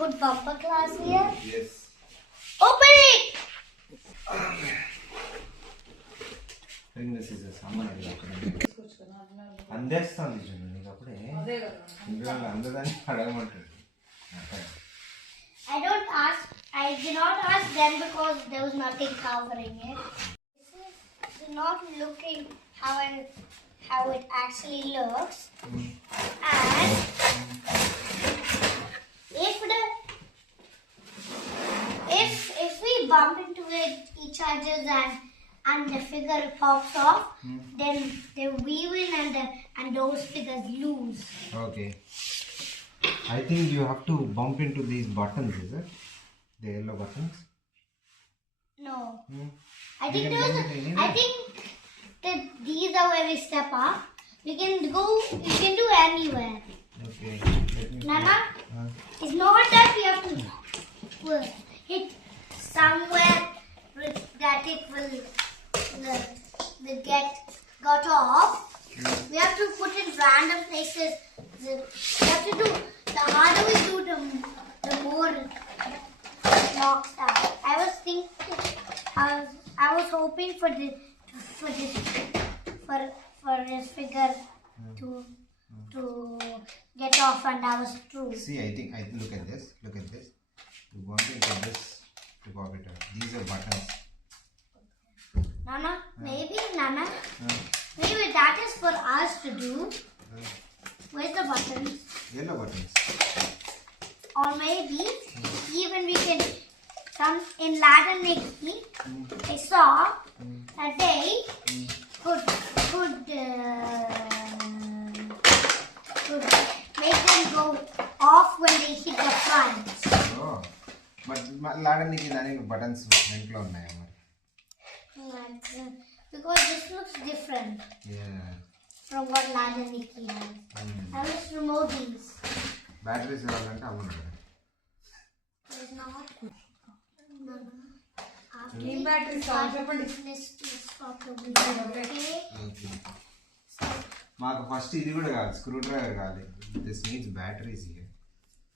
put bumper glass here? Yes. Open it! Bring the scissors. అందేస్తాను నీకు అప్పుడే ఇందులో అందదాన్ని అడగమంటాడు. I did not ask them because there was nothing covering it. This is not looking how it actually looks. And if we bump into each other and the figure pops off, then we win and those figures lose. Okay. I think you have to bump into these buttons, is it? The yellow buttons? No. I think that these are where we step up. You can do anywhere. Okay. Nana, it's not that we have to hit somewhere that it will got off. We have to put in random places. We have to do, the harder we do, the more it knocks out. I was hoping for this figure to get off, and that was true. See, I think look at this. You want into this to pop it out. These are buttons. Nana, maybe that is for us to do. Where's the buttons? Yellow buttons. Or maybe even we can come in Ladder Nikki. I saw that they could make them go off when they hit the front. Oh, but Ladder Nikki buttons ఇంట్లో ఉన్నాయా మరి? Because this looks different. Yeah. From what Ladder Nikki has. I will remove these. Batteries ఇవ్వాలంటే అవ్వదు. There's not. No. New batteries చెప్పండి. Let's stop the video. Okay. మాకు first ఇది కూడా కాదు, స్క్రూ డ్రైవర్ కాదు. This needs batteries here.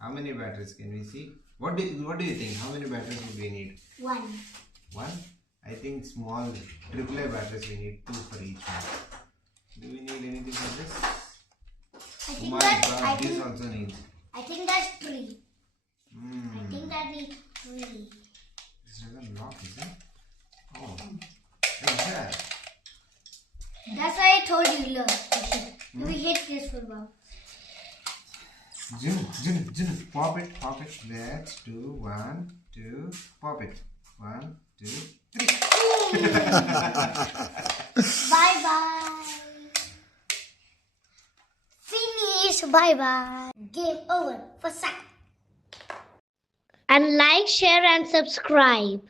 How many batteries can we see? What do you think? How many batteries would we need? One? I think small AAA batteries we need 2 for each one. Do we need anything for this? This also needs. I think that's 3. I think that needs 3. This doesn't lock, is it? Oh. Yeah. That's why I told you, look. We hit this for one. Jim, pop it. Let's do 1, 2, pop it. 1, 2, 3. Bye. Finish. Bye. Game over for Sam. And like, share, and subscribe.